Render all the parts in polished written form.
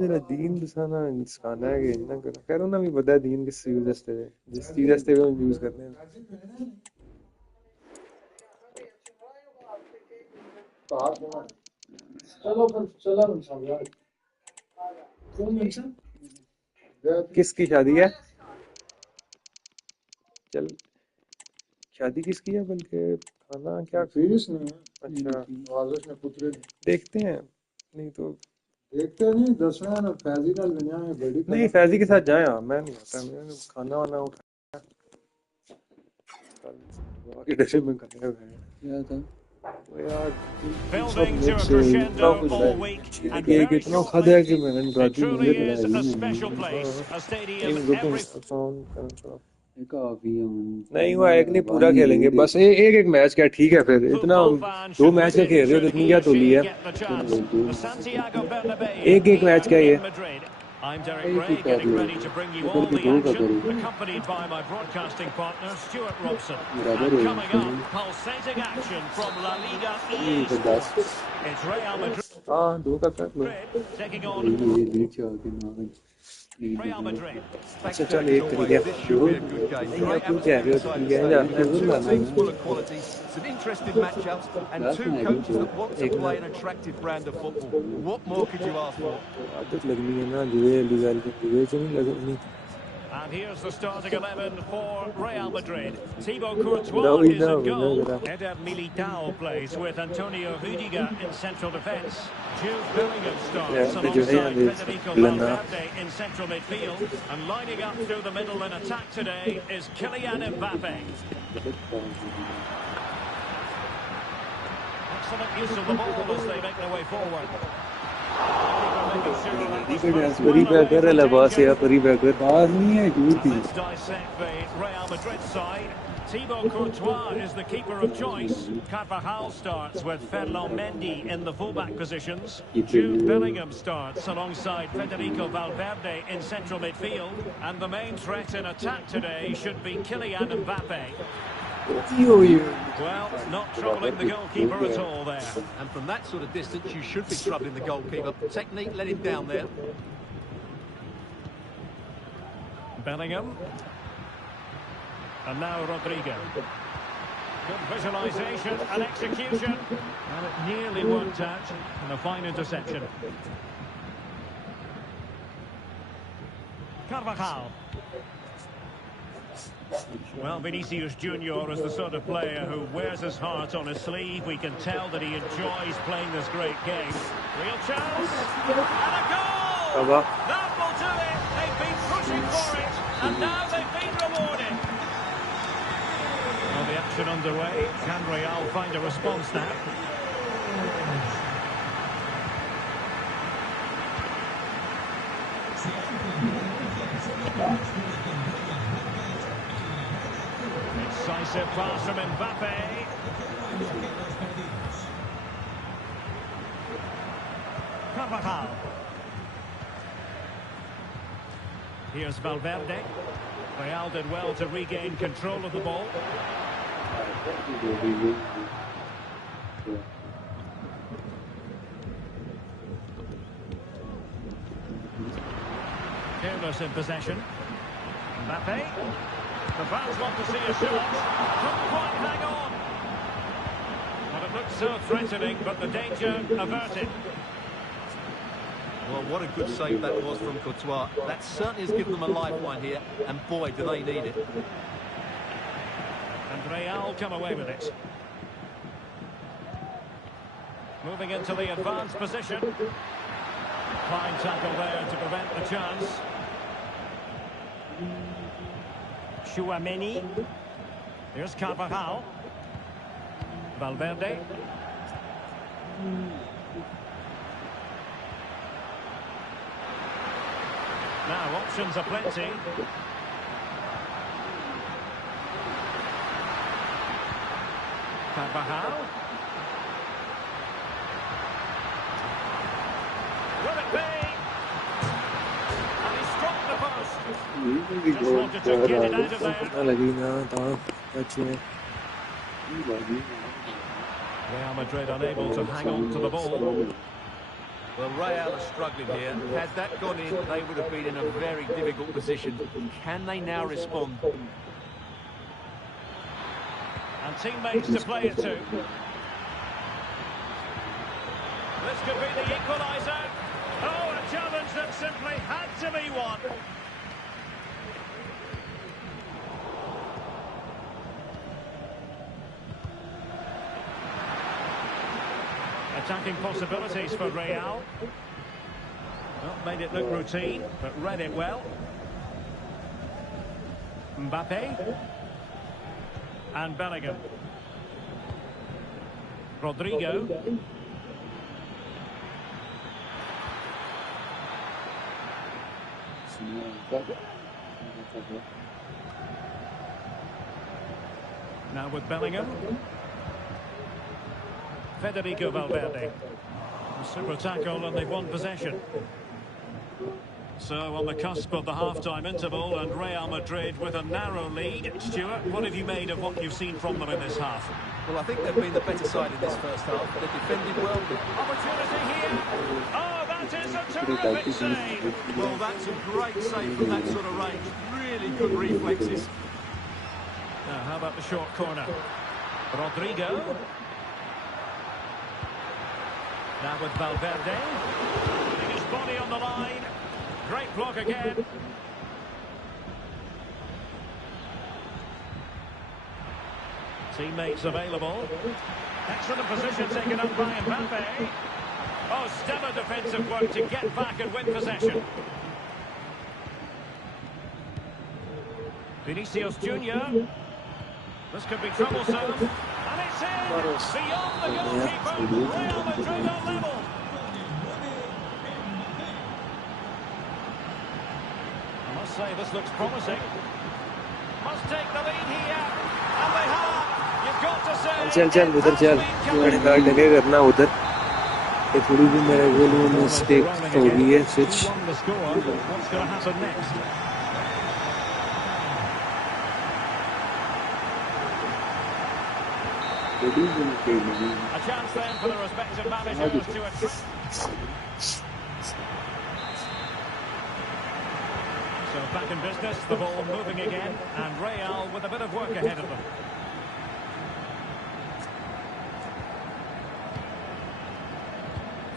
जरा दीन दिखाना सिखाना है कि इतना कर कह रहा हूँ ना भी बता दीन किस यूज करते हैं जिस चीज करते हैं यूज करने हैं चलो फिर चला यार किसकी शादी है चल शादी किसकी है बल्कि खाना क्या फीस नहीं अच्छा आवाज़ ने पुत्रे देखते हैं नहीं तो देखते नहीं 10वें ना फैजी नाल बिना में बड़ी नहीं फैजी के साथ जाए हाँ मैं नहीं आता मैं खाना वाना उठा के डशे में करने हुए क्या था वो यार Building to a crescendo all week and ये very कितना खादा है कि मैंने It गाड़ी truly मुझे is a special place, a stadium every नहीं हुआ एक नहीं पूरा खेलेंगे बस एक एक मैच क्या ठीक है फिर इतना football fan दो should मैच का win खेल रहे हो तो should इतनी he क्या or तोली she है get the chance. The Santiago Bernabeu एक एक मैच क्या here ये in Madrid. I'm Derek Gray, getting ready to bring you all the action, accompanied by my broadcasting partner, Stuart Robson. And coming up, pulsating action from La Liga EA Sports. It's Real Madrid हाँ दो का कर लो taking on Real Madrid. अच्छा चल एक करिए This should be a good game. नहीं Great आप क्यों कह रहे हो atmosphere तो inside ठीक the है stadium. Two जाते teams full of quality, some interesting matchups, and two coaches that want to play an attractive brand of football. What more could you ask for? आदत लगनी है ना जुए लीगल की जुए से नहीं लगनी And here's the starting 11 for Real Madrid. Thibaut Courtois दाव is ना in goal. जरा Eder Militao plays with Antonio Rudiger in central defence. Jude Bellingham starts alongside Federico Valverde in central midfield. And lining up through the middle in attack today is Kylian Mbappe. Excellent use of the ball as they make their way forward. परी Baker है लबास या परी Baker बात नहीं है झूठी Let's dissect the Real Madrid side. Thibaut Courtois is the keeper of choice. Carvajal starts with Ferland Mendy in the fullback positions. Jude Bellingham starts alongside Federico Valverde in central midfield. And the main threat in attack today should be Kylian Mbappe. Well, not troubling the goalkeeper at all there. And from that sort of distance, you should be troubling the goalkeeper. Technique let him down there. Bellingham. And now Rodrigo. Good visualisation and execution. And it nearly worked out. And a fine interception. Carvajal. Well, Vinicius Junior is the sort of player who wears his heart on his sleeve. We can tell that he enjoys playing this great game. Real chance. And a goal! That will do it. They've been pushing for it. And now they've been rewarded. Well, the action underway. Can Real find a response now? Decisive pass from Mbappe. Carvajal. Here's Valverde. Real did well to regain control of the ball. Careless in possession. Mbappe. The fans want to see a shot. Couldn't quite hang on. Well, it looked so threatening, but the danger averted. Well, what a good save that was from Courtois. That certainly has given them a lifeline here, and boy, do they need it. And Real come away with it. Moving into the advanced position. Fine tackle there to prevent the chance. Chouameni. Here's Carvajal. Valverde. Now options are plenty. Carvajal. Will it be? And he struck the post. Just wanted to get it out of there. Real Madrid unable to hang on to the ball. Well, Real are struggling here. Had that gone in, they would have been in a very difficult position. Can they now respond? And teammates to play it to. This could be the equaliser. Oh, a challenge that simply had to be won. Attacking possibilities for Real. Well, made it look routine, but read it well. Mbappe. And Bellingham. Rodrigo. Now with Bellingham. Federico Valverde. A super tackle and they've won possession. So on the cusp of the half-time interval and Real Madrid with a narrow lead. Stuart, what have you made of what you've seen from them in this half? Well, I think they've been the better side in this first half. They've defended well. Opportunity here. Oh, that is a terrific save. Well, that's a great save from that sort of range. Really good reflexes. Now, how about the short corner? Rodrigo. Now with Valverde. Putting his body on the line. Great block again. Teammates available. Excellent position taken up by Mbappe. Oh, stellar defensive work to get back and win possession. Vinicius Junior. This could be troublesome. And it's in! Beyond the goalkeeper. Real Madrid on level. I must say, this looks promising. Must take the lead here. And they have. You've got to say. चल उधर चल गाड़ी लगे करना उधर ये थोड़ी भी मेरे गोल में मिस्टेक हो गई है switch What's going to happen next? A chance then for the respective managers to attract. So back in business, the ball moving again, and Real with a bit of work ahead of them.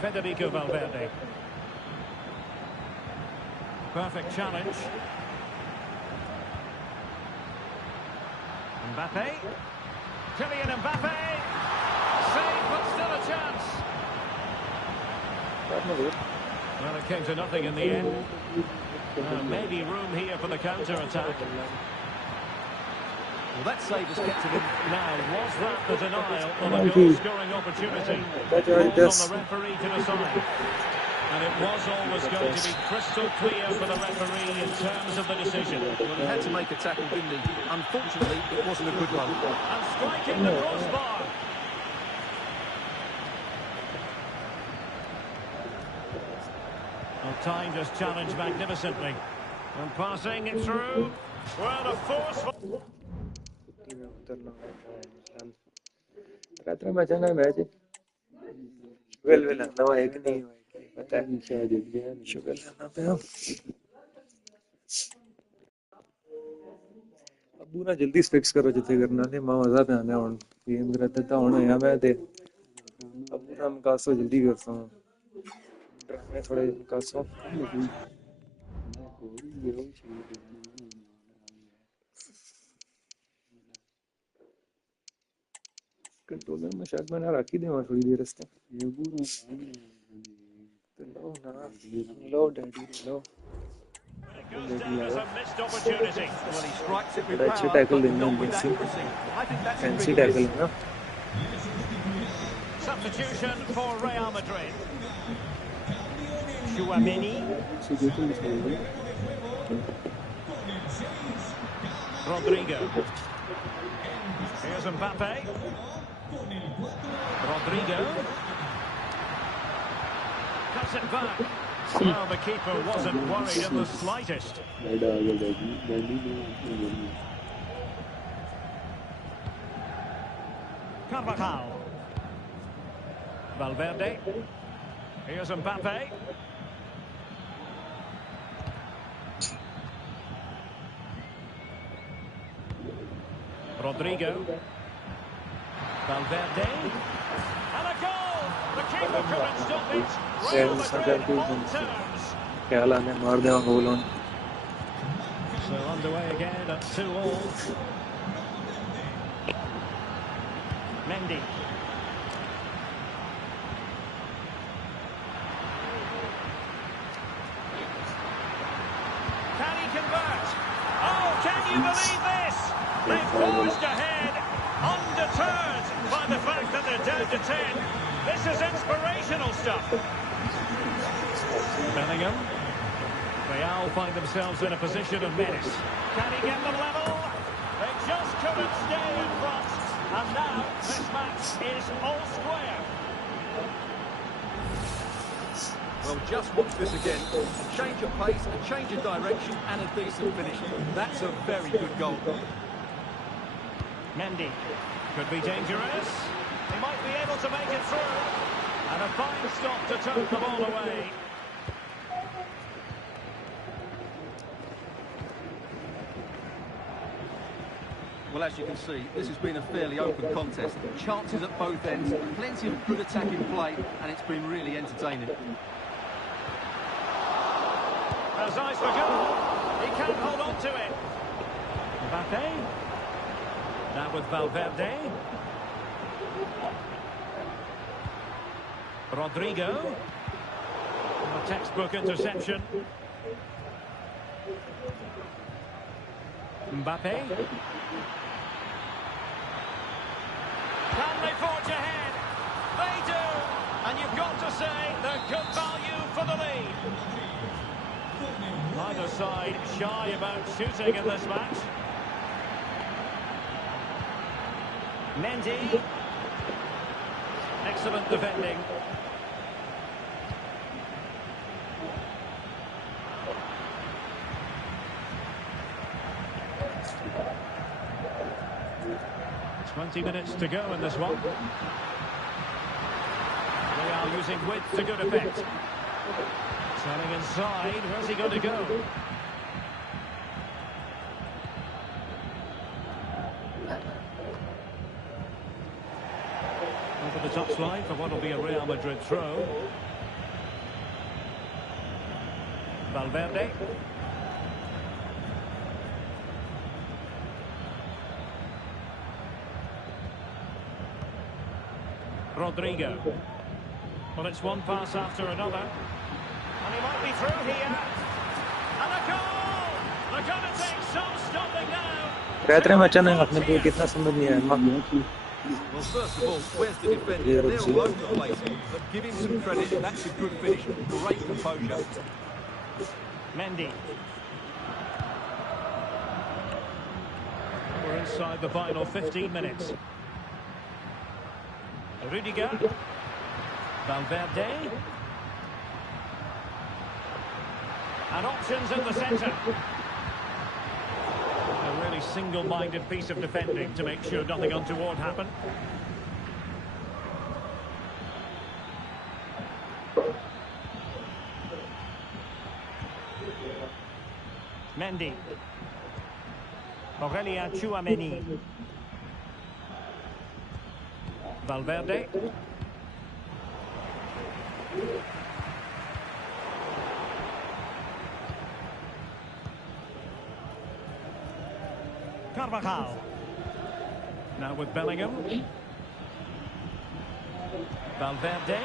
Federico Valverde. Perfect challenge. Mbappe. Kylian Mbappe. Save, but still a chance. Well, it came to nothing in the end. Maybe room here for the counter-attack. Well, that save has kept him in. Now, was that the denial of a goal-scoring opportunity? It was on the referee to decide. And it was always going to be crystal clear for the referee in terms of the decision. Well, he had to make a tackle, didn't he? Unfortunately, it wasn't a good one. And striking the crossbar. Well, timed his challenge magnificently. And passing it through. Well, a forceful... रात में बचाना match well आना हुआ एक नहीं पता है sugar लाना पे हम अबू ना जल्दी फिक्स करो जिथे करना थे मां मजा पे आना हुन गेम करते था हुन या मैं ते अबू ना कासो जल्दी करता हूं मैं थोड़े कासो कंट्रोलर में शायद मैंने रखी दे थोड़ी देर इससे ये पूरा लो ना लो daddy low Goes down as a missed opportunity. Well, he strikes it with अच्छी power, टैकल but देना not with fancy accuracy. I think that's a fancy big tackle miss. है ना Substitution for Real Madrid. Chouameni. Rodrigo. Here's Mbappe. Rodrigo. Cuts it back. Well, the keeper wasn't worried in the slightest. Carvajal. Valverde. Here's Mbappe. Rodrigo. Valverde. And a goal! The keeper couldn't stop it. Real Madrid on terms. ख्याल आने मार देगा गोल on. So underway again at 2-2. Mendy. Can he convert? Oh, can you believe this? They've forged ahead, undeterred by the fact that they're down to 10. This is inspirational stuff. Bellingham. Real find themselves in a position of menace. Can he get them level? They just couldn't stay in front. And now this match is all square. Well, just watch this again. A change of pace, a change of direction, and a decent finish. That's a very good goal. Mendy could be dangerous. He might be able to make it through. And a fine stop to turn the ball away. Well, as you can see, this has been a fairly open contest. Chances at both ends, plenty of good attacking play, and it's been really entertaining. There's eyes for goal. He can't hold on to it. Mbappe. Now with Valverde. Rodrigo. A textbook interception. Mbappe. Can they forge ahead? They do. And you've got to say they're good value for the lead. Neither side shy about shooting in this match. Mendy. Excellent defending. Twenty minutes to go in this one. They are using width to good effect. Turning inside, where's he going to go? Over the touchline for what will be a Real Madrid throw. Valverde. Rodrigo. Well, it's one pass after another. And he might be through here. And a goal! They're going to take some stopping now. बेहतरीन अच्छा नहीं अपने को कितना समझ नहीं आया. Well, first of all, where's the defender? They're all over the place. But give him some credit, that's a good finish. Great composure. Mendy. We're inside the final 15 minutes. Rudiger. Valverde. And options in the centre. A really single-minded piece of defending to make sure nothing untoward happened. Mendy. Aurelien Tchouameni. Valverde. Carvajal. Now with Bellingham. Valverde.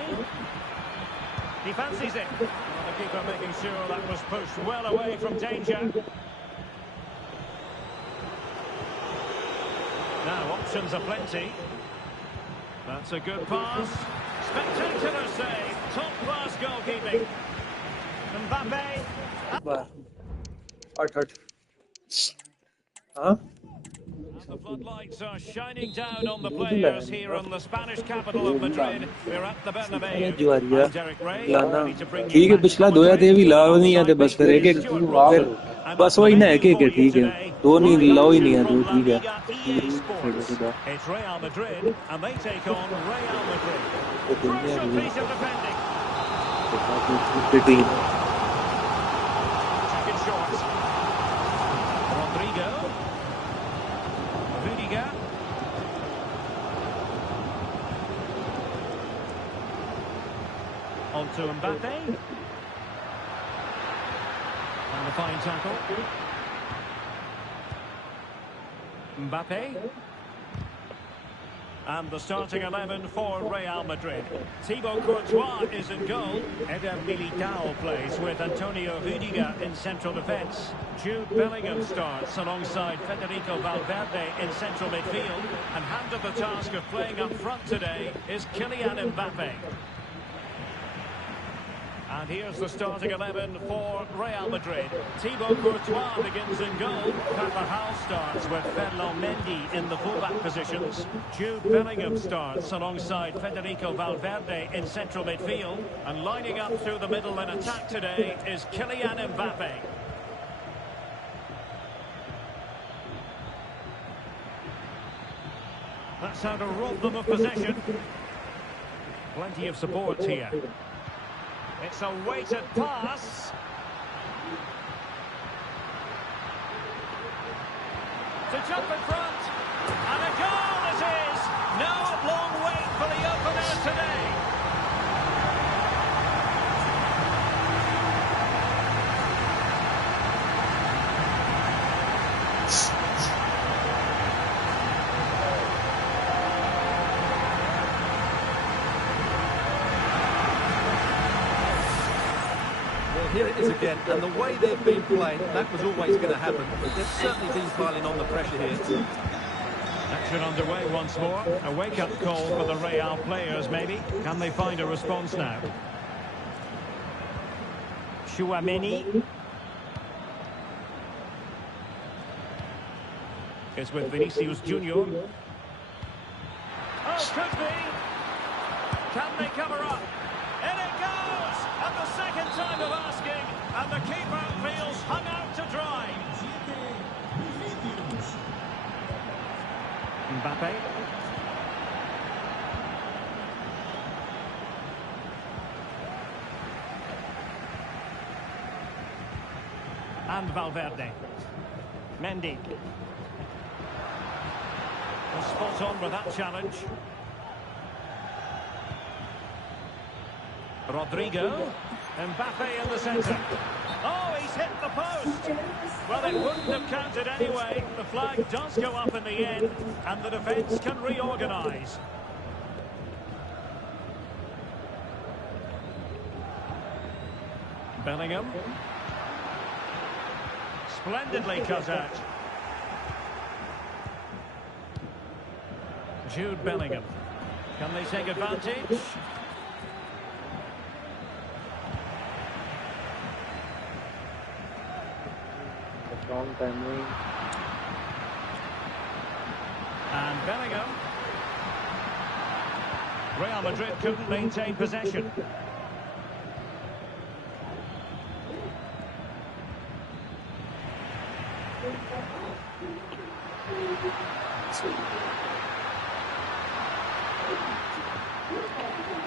He fancies it. Well, the keeper making sure that was pushed well away from danger. Now options are plenty. That's a good pass. Spectacular save. Top-class goalkeeping. Mbappe. Hurt. Huh? The floodlights are shining down on the players here in the Spanish capital of Madrid. We're at the Bernabeu. I'm Derek Ray. Ready to bring ठीक है you पिछला दो या थे भी लाओ नहीं आते बस फिर एक बस वही ना एक ठीक है दो नहीं लाओ ही नहीं है दो ठीक है. It's Real Madrid and they take on Real Madrid. Crucial piece of defending. the team. Second shot. Rodrigo. Rudiger. On to Mbappe. And a fine tackle. Mbappe. And the starting 11 for Real Madrid. Thibaut Courtois is in goal. Eder Militao plays with Antonio Rudiger in central defence. Jude Bellingham starts alongside Federico Valverde in central midfield. And handed the task of playing up front today is Kylian Mbappe. And here's the starting 11 for Real Madrid. Thibaut Courtois begins in goal. Carvajal starts with Ferland Mendy in the fullback positions. Jude Bellingham starts alongside Federico Valverde in central midfield. And lining up through the middle in attack today is Kylian Mbappe. That's how to rob them of possession. Plenty of support here. It's a weighted pass. To jump in front. And a goal it is. No long wait for the openers today. Here it is again, and the way they've been playing, that was always going to happen. But they've certainly been piling on the pressure here. Action underway once more. A wake-up call for the Real players, maybe. Can they find a response now? Chouameni is with Vinicius Junior. Oh, could be. Can they cover up? In it goes! At the second time of asking, and the keeper feels hung out to dry. Mbappe. And Valverde. Mendy. Was spot on with that challenge. Rodrigo. Mbappe in the centre. Oh, he's hit the post. Well, it wouldn't have counted anyway. The flag does go up in the end, and the defence can reorganise. Bellingham. Splendidly cut out. Jude Bellingham. Can they take advantage? Wrong timing. And Bellingham. Real Madrid couldn't maintain possession.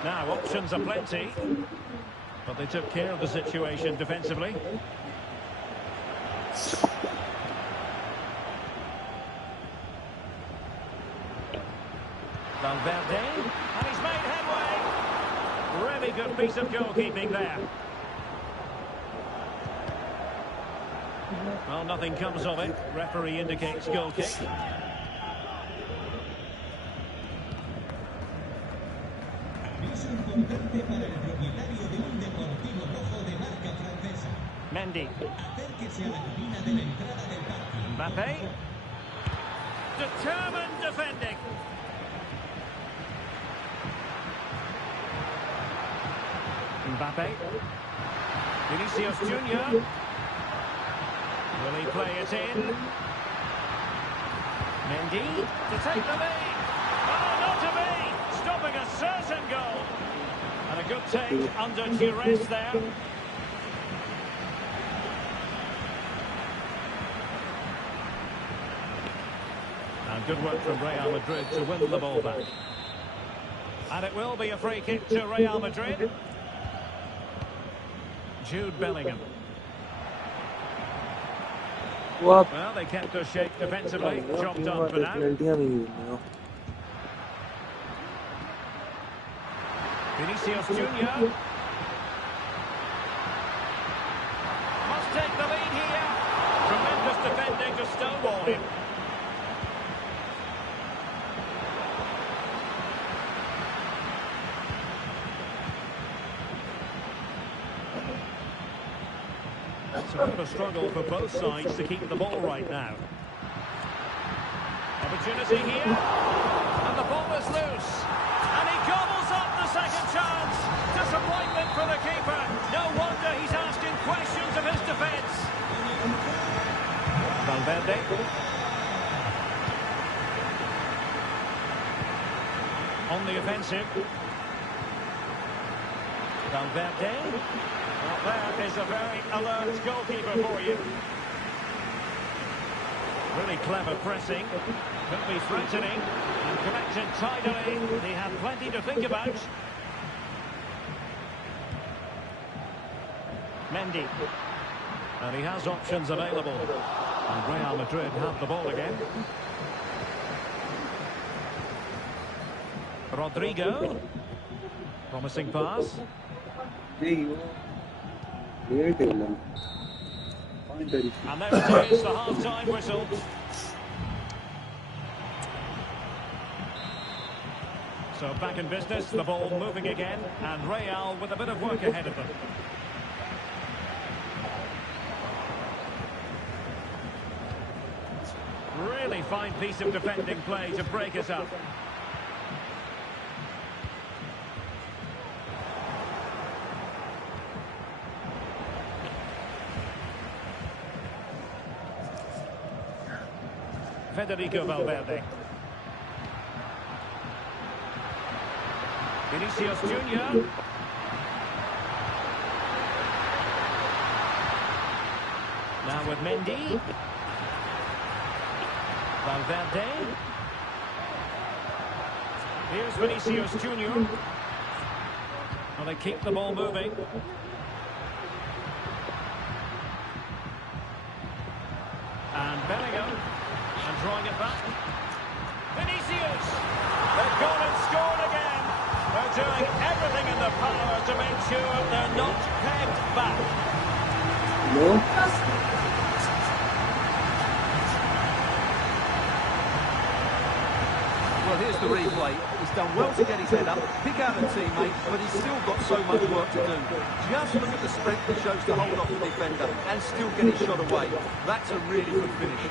Now, options are plenty, but they took care of the situation defensively. Valverde, and he's made headway. Really good piece of goalkeeping there. Well, nothing comes of it. Referee indicates goal kick. Mendy. Mbappe. Determined defending. Mbappe. Vinicius Junior. Will he play it in? Mendy to take the lead. Oh, not to be! Stopping a certain goal. And a good take under duress there. And good work from Real Madrid to win the ball back. And it will be a free kick to Real Madrid. Jude Bellingham. वो आप Well, they kept us shape defensively. Job team done for वाले now. पेनल्टियां भी खेलने हो Vinicius Junior must take the lead here. Tremendous defending to stonewall him. It's a bit of a struggle for both sides to keep the ball right now. Opportunity here. And the ball is loose. And he gobbles up the second chance. Disappointment for the keeper. No wonder he's asking questions of his defence. Valverde. On the offensive. Valverde. Well, that is a very alert goalkeeper for you. Really clever pressing. Could be threatening. And collected tidily. He had plenty to think about. Mendy. And he has options available. And Real Madrid have the ball again. Rodrigo. Promising pass. And there it is, the half-time whistle. So back in business, the ball moving again, and Real with a bit of work ahead of them. Really fine piece of defending play to break us up. Federico Valverde. Vinicius Junior. Now with Mendy. Valverde. Here's Vinicius Junior. Well, they keep the ball moving. And Bellingham. And drawing it back. Vinicius! They've gone and scored again. They're doing everything in their power to make sure they're not pegged back. No. Well, here's the replay. He's done well to get his head up, pick out a teammate, but he's still got so much work to do. Just look at the strength he shows to hold off the defender and still get his shot away. That's a really good finish.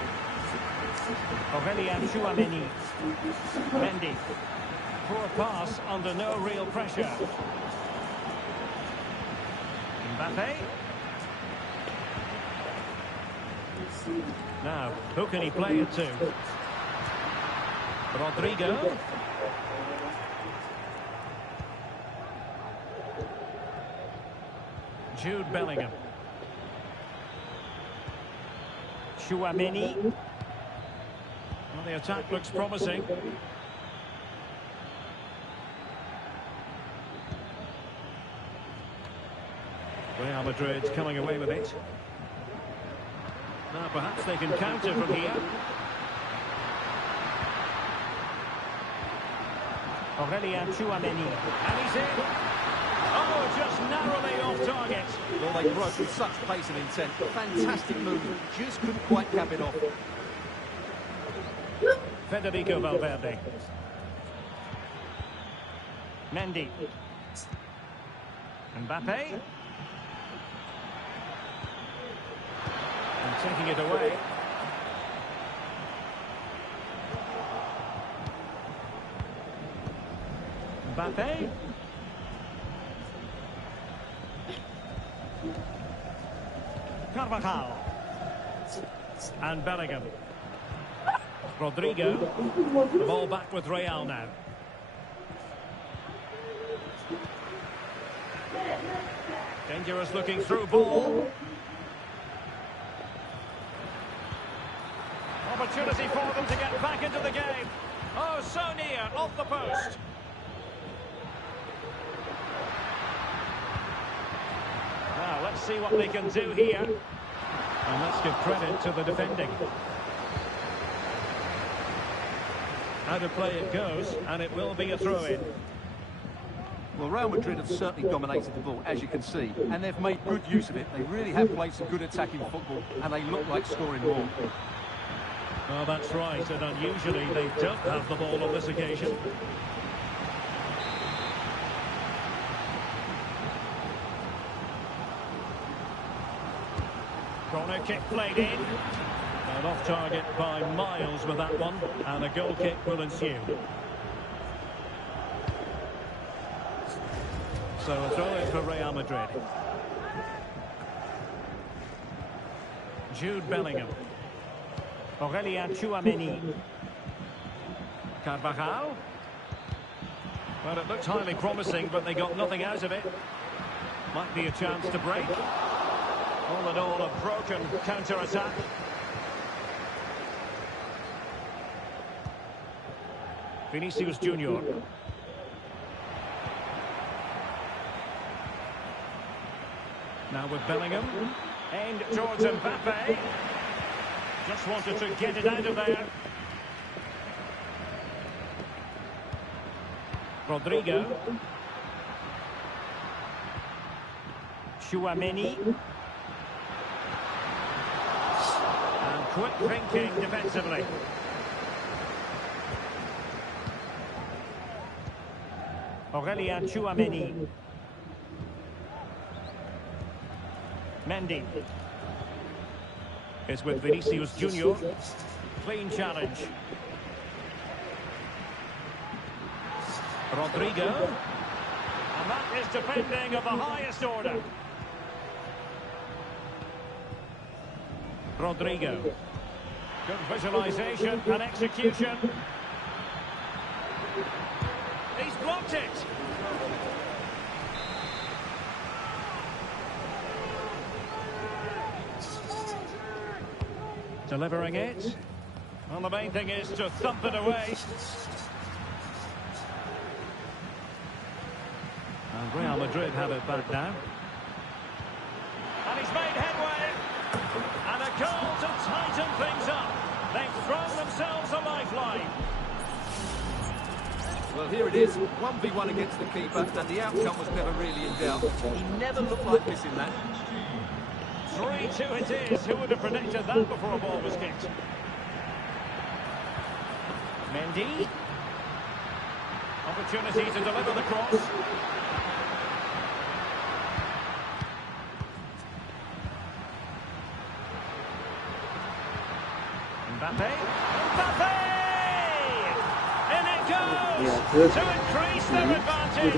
Aurelian Chouameni. Mendy. Poor pass under no real pressure. Mbappe. Now, who can he play it to? Rodrigo. Jude Bellingham. Chouameni. Well, the attack looks promising. Real Madrid coming away with it. Now perhaps they can counter from here. Aurelian Chouameni. And he's in. Oh, just narrowly off target. Well, they broke with such pace and intent. Fantastic movement. Just couldn't quite cap it off. Federico Valverde. Mendy. Mbappe. And taking it away. Mbappe. Carvajal. And Bellingham. Rodrigo. The ball back with Real now. Dangerous looking through ball. Opportunity for them to get back into the game. Oh, so near, off the post. Now, let's see what they can do here. And let's give credit to the defending. Out of play it goes, and it will be a throw-in. Well, Real Madrid have certainly dominated the ball, as you can see, and they've made good use of it. They really have played some good attacking football, and they look like scoring more. Well, that's right, and unusually they don't have the ball on this occasion. Corner kick played in. And off target by miles with that one, and a goal kick will ensue. So a throw-in for Real Madrid. Jude Bellingham. Aurélien Tchouameni. Carvajal. Well, it looked highly promising, but they got nothing out of it. Might be a chance to break. All in all, a broken counter-attack. Vinicius Junior. Now with Bellingham. Aimed towards Mbappe. Just wanted to get it out of there. Rodrigo. Tchouameni. And quick thinking defensively. Aurélien Tchouameni. Mendy. It's with Vinicius Junior. Clean challenge. Rodrigo. And that is defending of the highest order. Rodrigo. Good visualization and execution. He's blocked it. Delivering it. Well, the main thing is to thump it away. And Real Madrid have it back now. And he's made headway. And a goal to tighten things up. They've thrown themselves a lifeline. Well, here it is, 1v1 against the keeper, and the outcome was never really in doubt. He never looked like missing that. 3-2 it is. Who would have predicted that before a ball was kicked? Mendy. Opportunity to deliver the cross. Mbappe. Mbappe! In it goes! To increase their advantage.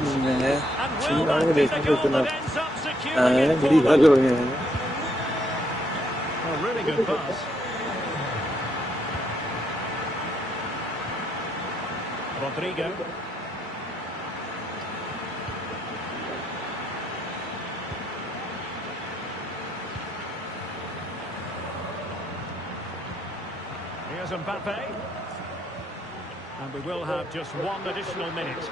And will that be the goal that ends up securing it? Oh, really good pass. Rodrigo. Here's Mbappe. And we will have just one additional minute.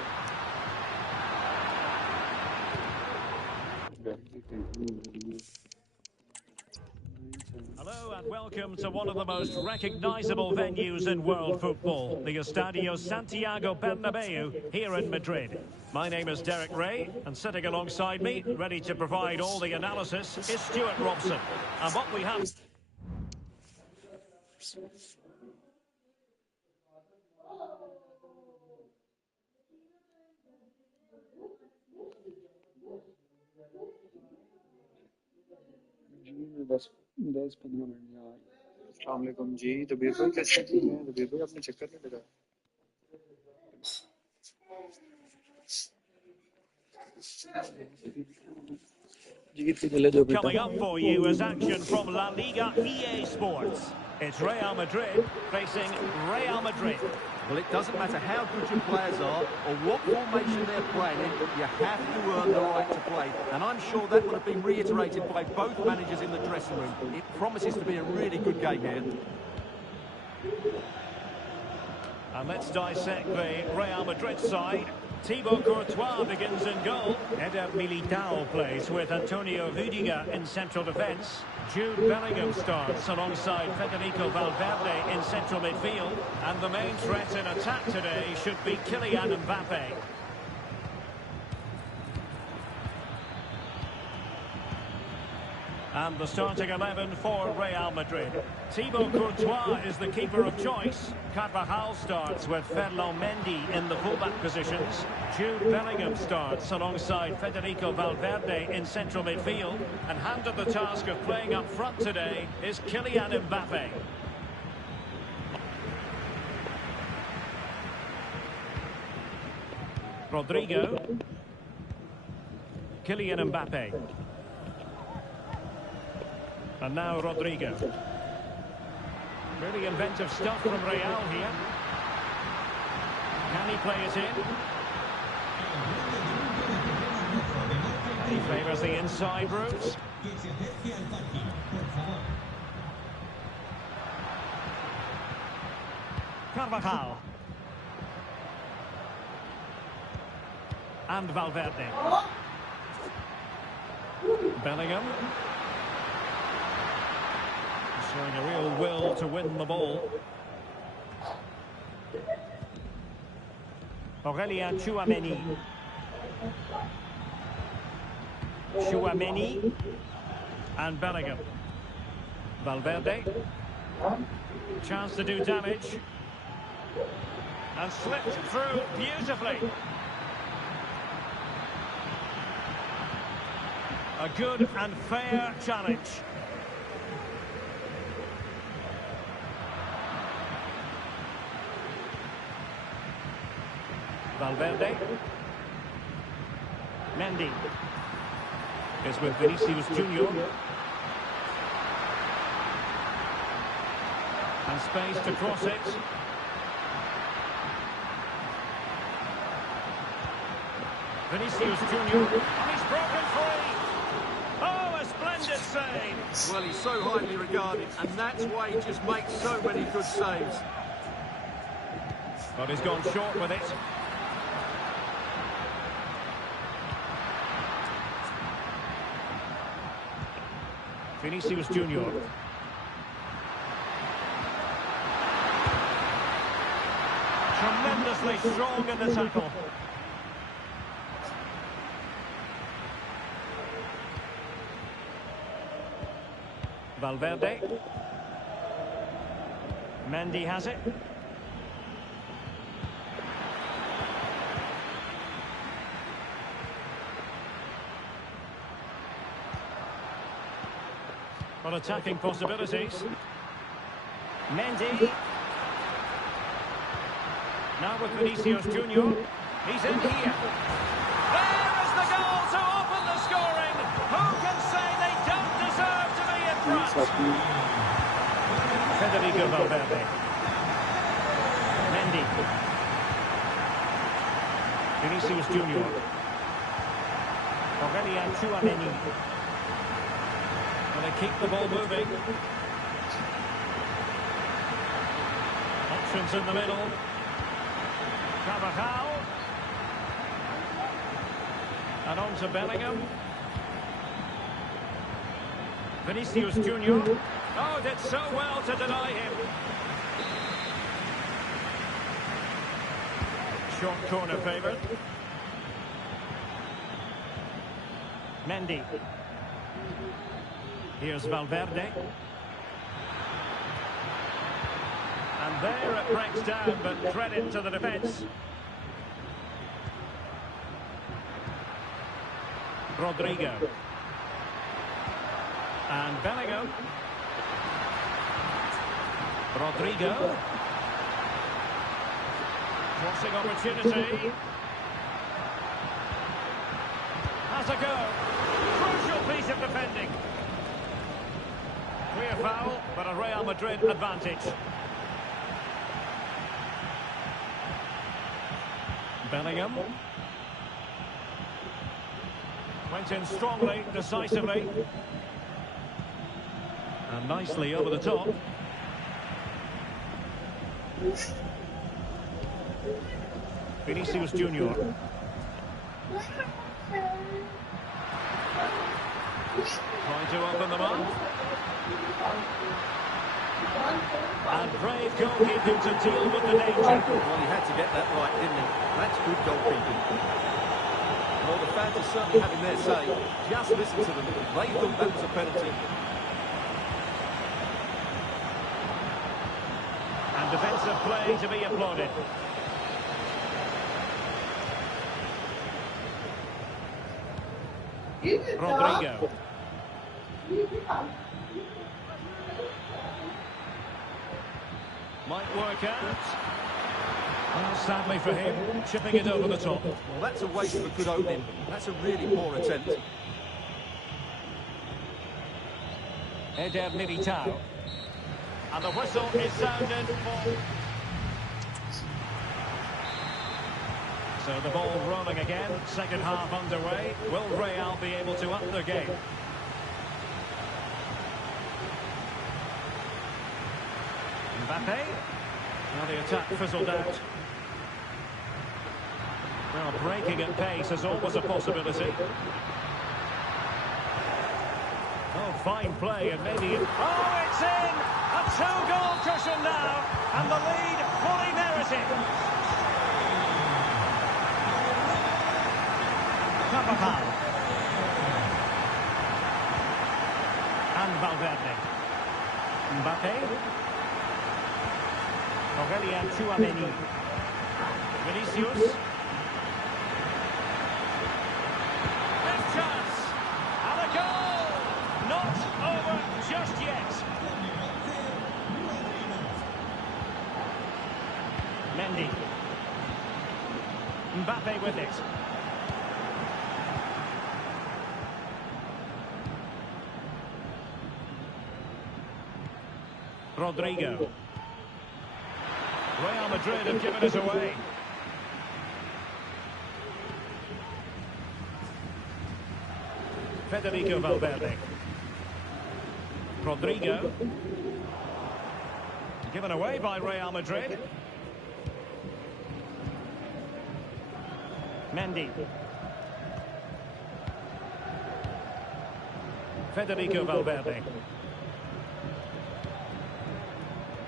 Hello and welcome to one of the most recognisable venues in world football, the Estadio Santiago Bernabeu here in Madrid. My name is Derek Ray, and sitting alongside me, ready to provide all the analysis, is Stuart Robson. And what we have... अस्सलामुअलैकुम जी, तबीयत भाई कैसे हैं? तबीयत भाई आपने चक्कर नहीं लगा? Coming up for you is action from La Liga EA Sports. It's Real Madrid facing Real Madrid. Well, it doesn't matter how good your players are or what formation they're playing in, you have to earn the right to play. And I'm sure that would have been reiterated by both managers in the dressing room. It promises to be a really good game here. And let's dissect the Real Madrid side. Thibaut Courtois begins in goal. Eder Militao plays with Antonio Rüdiger in central defence. Jude Bellingham starts alongside Federico Valverde in central midfield. And the main threat in attack today should be Kylian Mbappe. And the starting 11 for Real Madrid. Thibaut Courtois is the keeper of choice. Carvajal starts with Ferland Mendy in the fullback positions. Jude Bellingham starts alongside Federico Valverde in central midfield. And handed the task of playing up front today is Kylian Mbappe. Rodrigo. Kylian Mbappe. And now Rodrigo. Really inventive stuff from Real here. Can he play it in? He favours the inside route. Carvajal. And Valverde. Bellingham. Showing a real will to win the ball. Aurélien Tchouaméni. Tchouaméni. And Bellingham. Valverde. Chance to do damage. And slipped through beautifully. A good and fair challenge. Valverde. Mendy is with Vinicius Junior. And space to cross it. Vinicius Junior. And he's broken free. Oh, a splendid save. Well, he's so highly regarded, and that's why he just makes so many good saves. But he's gone short with it. Vinicius Junior. Tremendously strong in the tackle. Valverde. Mendy has it. Well, attacking possibilities. Mendy. Now with Vinicius Junior. He's in here. There is the goal to open the scoring. Who can say they don't deserve to be in front? Federico Valverde. Mendy. Vinicius Junior. Aurélien Tchouaméni. They keep the ball moving. Options in the middle. Carvajal. And on to Bellingham. Vinicius Junior. Oh, did so well to deny him. Short corner favoured. Mendy. Here's Valverde. And there it breaks down, but credit to the defence. Rodrigo. And Bellingham. Rodrigo. Crossing opportunity. Has a go. Crucial piece of defending. Clear foul, but a Real Madrid advantage. Bellingham. Went in strongly, decisively. And nicely over the top. Vinicius Junior. Trying to open them up. And brave goalkeeping to deal with the danger. Well, he had to get that right, didn't he? That's good goalkeeping. Well, the fans are certainly having their say. Just listen to them. They thought that was a penalty. And defensive play to be applauded. Rodrigo. Might work out. Well, sadly for him, chipping it over the top. Well, that's a waste of a good opening. That's a really poor attempt. Eder Militao. And the whistle is sounded for... So the ball rolling again, second half underway. Will Real be able to up the game? Mbappe. Now the attack fizzled out. Well, breaking at pace is always a possibility. Oh, fine play, and maybe... Oh, it's in! A two-goal cushion now, and the lead fully merited. Carvajal. And Valverde. Mbappe. Aurelian Tchouameni. Vinicius. Left chance. And a goal! Not over just yet. Mendy. Mbappe with it. Rodrigo. Real Madrid have given it away. Federico Valverde. Rodrigo. Given away by Real Madrid. Mendy. Federico Valverde.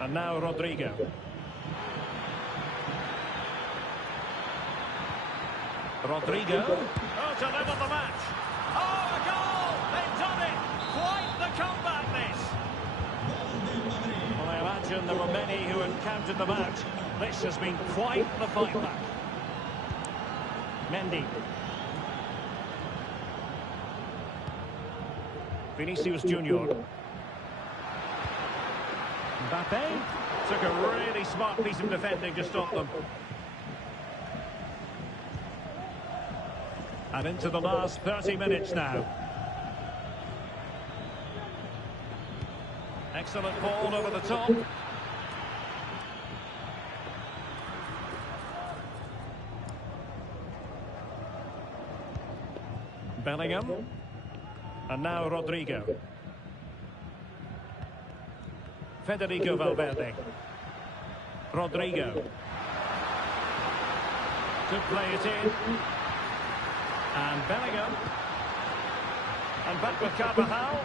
And now Rodrigo. Rodrigo. Oh, to level the match. Oh, a goal! They've done it! Quite the comeback, this. Well, I imagine there were many who had counted them out. This has been quite the fight back. Mendy. Vinicius Junior. Mbappe took a really smart piece of defending to stop them. And into the last 30 minutes now. Excellent ball over the top. Bellingham. And now Rodrigo. Federico Valverde. Rodrigo. Could play it in. And Bellingham. And back with Carvajal.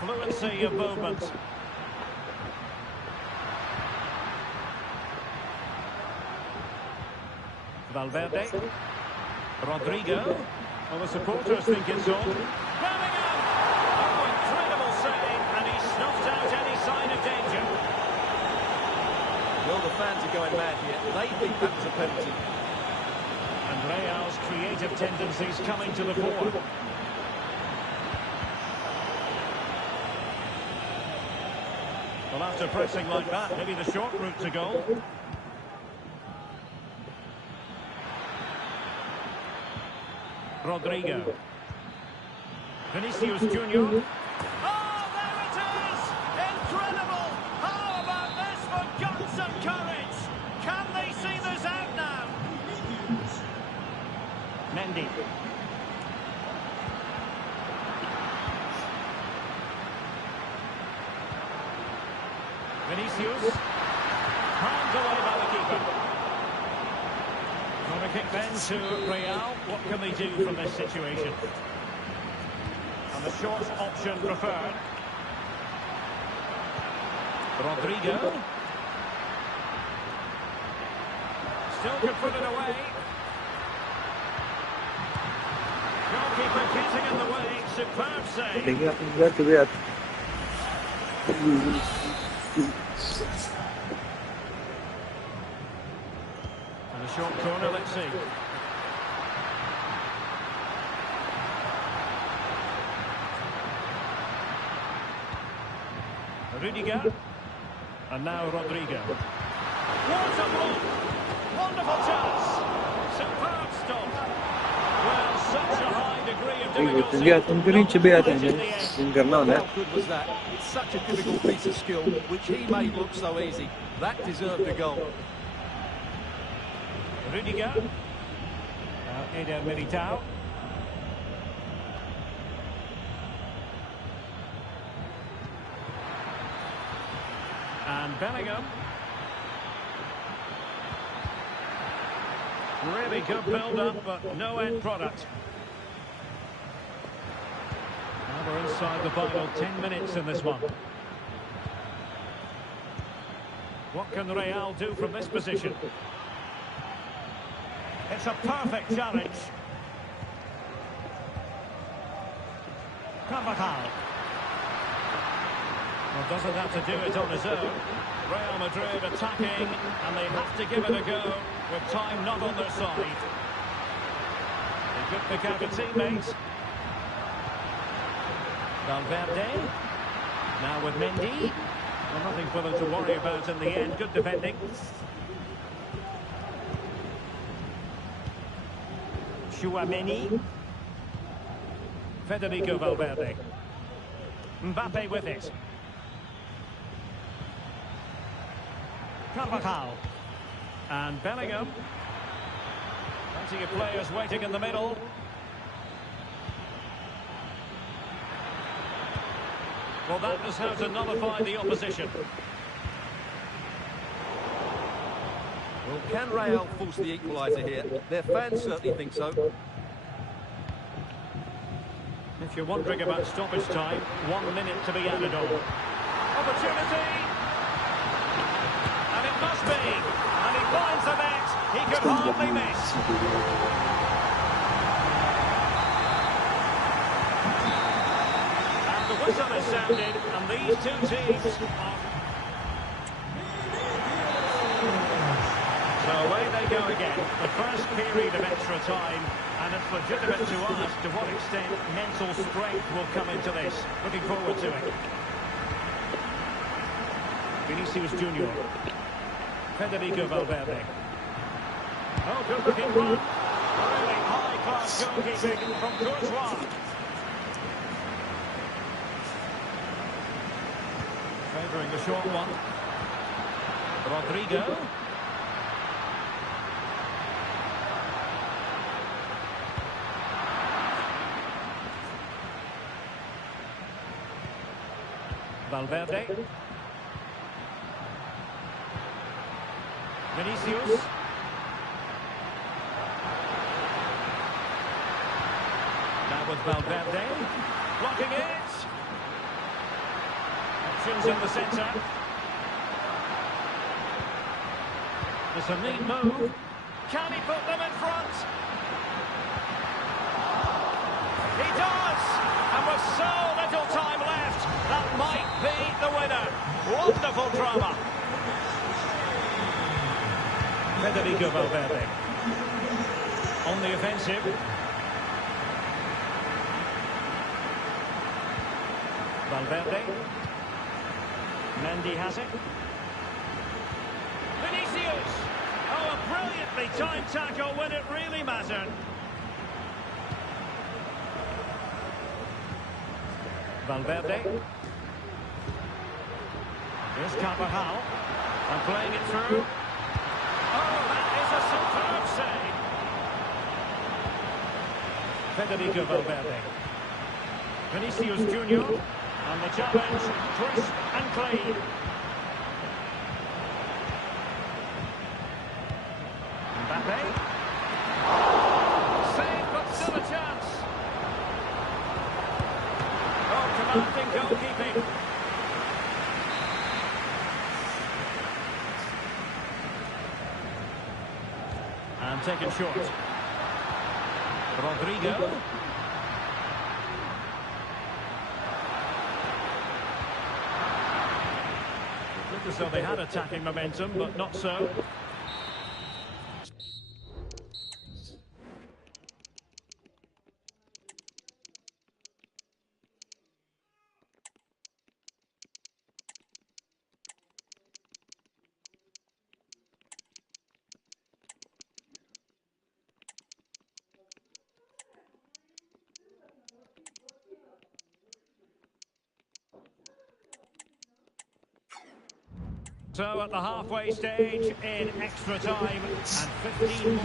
Fluency of movement. Valverde. Rodrigo. Well, the supporters think it's on. Bellingham! Oh, incredible save, and he snuffed out any sign of danger. Well, the fans are going mad here. They think that was a penalty. And Real's creative tendencies coming to the fore. Well, after pressing like that, maybe the short route to goal. Rodrigo. Vinicius Junior. Oh, there it is! Incredible! How about this for guts and courage? Can they see this out now? Mendy. Vinicius. Palmed away by the keeper. Corner kick then to Real. What can they do from this situation? And the short option preferred. Rodrigo. Still could put it away. Goalkeeper getting in the way. Superb save. देखिए आप इधर चले आते And a short corner, let's see. Rudiger. And now Rodrigo. What a block! Wonderful chance! Superb stop! Well, such a high degree of difficulty. चलिए तुम क्यों नहीं चले आते हैं करना होता है How good was that? It's such a difficult piece of skill, which he made look so easy. That deserved a goal. Rudiger. Now Eder Militao. And Bellingham. Really good build-up, but no end product. Now we're inside the final 10 minutes in this one. What can Real do from this position? It's a perfect challenge. Carvajal. Well, doesn't have to do it on his own. Real Madrid attacking, and they have to give it a go with time not on their side. They could pick out a teammate. Valverde. Now with Mendy. Well, nothing for them to worry about in the end. Good defending. Chouameni. Federico Valverde. Mbappe with it. Carvajal. And Bellingham. Plenty of players waiting in the middle. Well, that is how to nullify the opposition. Well, can Real force the equaliser here? Their fans certainly think so. If you're wondering about stoppage time, 1 minute to be added on. Opportunity! And it must be! And he finds the net! He could hardly miss! And the whistle is sounded, and these two teams are... So away they go again. The first period of extra time, and it's legitimate to ask to what extent mental strength will come into this. Looking forward to it. Vinicius Junior. Federico Valverde. Oh, good looking run. Really high-class goalkeeping from Courtois. Favouring the short one. Rodrigo. Valverde. Vinicius. Now with Valverde. Blocking it. Options in the centre. It's a neat move. Can he put them in front? He does! And with so little time left, that might be the winner. Wonderful drama. Federico Valverde. On the offensive. Valverde. Mendy has it. Vinicius! Oh, a brilliantly timed tackle when it really mattered. Valverde. Here's Carvajal. And playing it through. Oh, that is a superb save. Federico Valverde. Vinicius Junior. And the challenge, crisp and clean. Mbappe. And taken short. Rodrigo. Looked as though they had attacking momentum, but not so. So at the halfway stage in extra time and 15 more.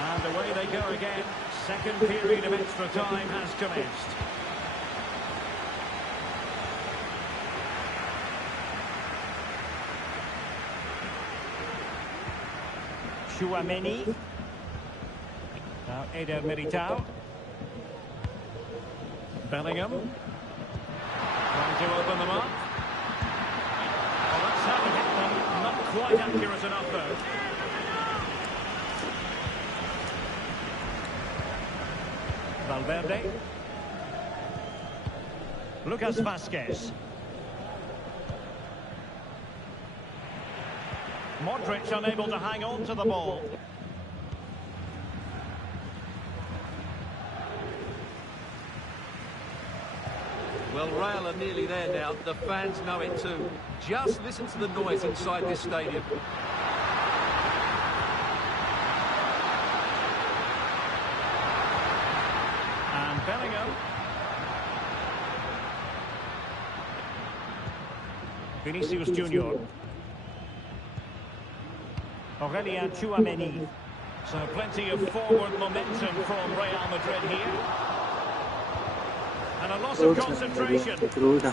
And away they go again. Second period of extra time has commenced. Tchouaméni. Now Eder Militao. Bellingham. Trying to open them up. Oh, that's how to hit them. Not quite accurate enough, though. Valverde. Lucas Vazquez. Modric unable to hang on to the ball. Well, Real are nearly there now. The fans know it too. Just listen to the noise inside this stadium. And Bellingham. Vinicius Junior. Aurelien Tchouaméni. So plenty of forward momentum from Real Madrid here. And a loss of concentration. Valverde,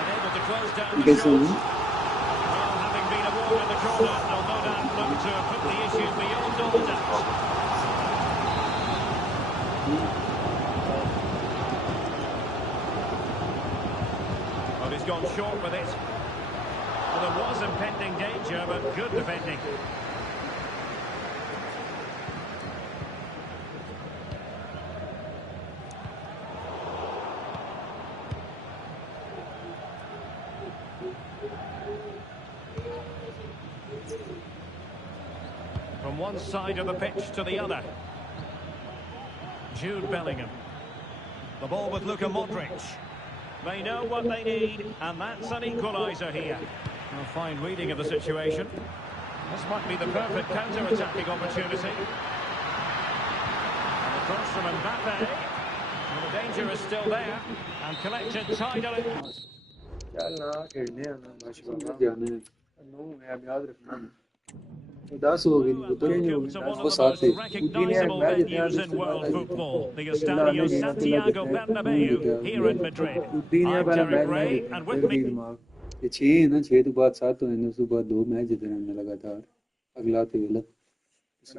unable to close down the shot. Well, having been awarded the corner, they'll no doubt look to put the issue beyond all doubt. Well, he's gone short with it. Well, there was impending danger, but good defending. From one side of the pitch to the other. Jude Bellingham. The ball with Luka Modric. They know what they need, and that's an equaliser here. A fine reading of the situation. This might be the perfect counter-attacking opportunity. And the cross from Mbappe. Well, the danger is still there, and collected tidily. चलना खेलने आना बादशाह जाने no मैं अब याद रखना 10 हो गई नहीं Welcome to one of the most recognisable venues in world football, the Estadio Santiago Bernabeu here in Madrid. I'm Derek Ray, and with me... ये 6 है ना 6 तो बाद 7 तो है ना उसके बाद 2 मैच जीते हैं लगातार अगला तो गलत